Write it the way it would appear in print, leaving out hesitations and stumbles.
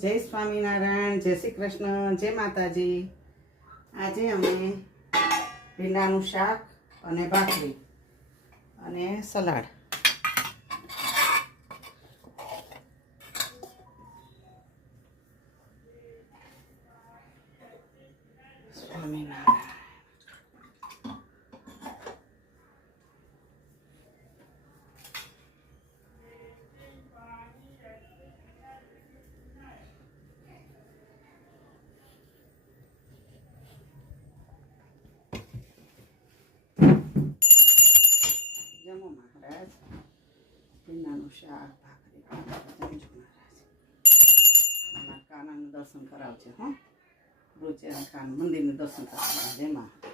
જય સ્વામિનારાયણ, જય શ્રી કૃષ્ણ, જય માતાજી. આજે અમે ભીંડાનું શાક અને ભાખરી અને સલાડ. સ્વામિનારાયણ. જમો મહારાજ. ભીંડાનું શાક ભાખરી જમજો મહારાજ. અમારા કાનાનું દર્શન કરાવજો. રોજ કાન મંદિરનું દર્શન કરાવજો. જય મહારાજ.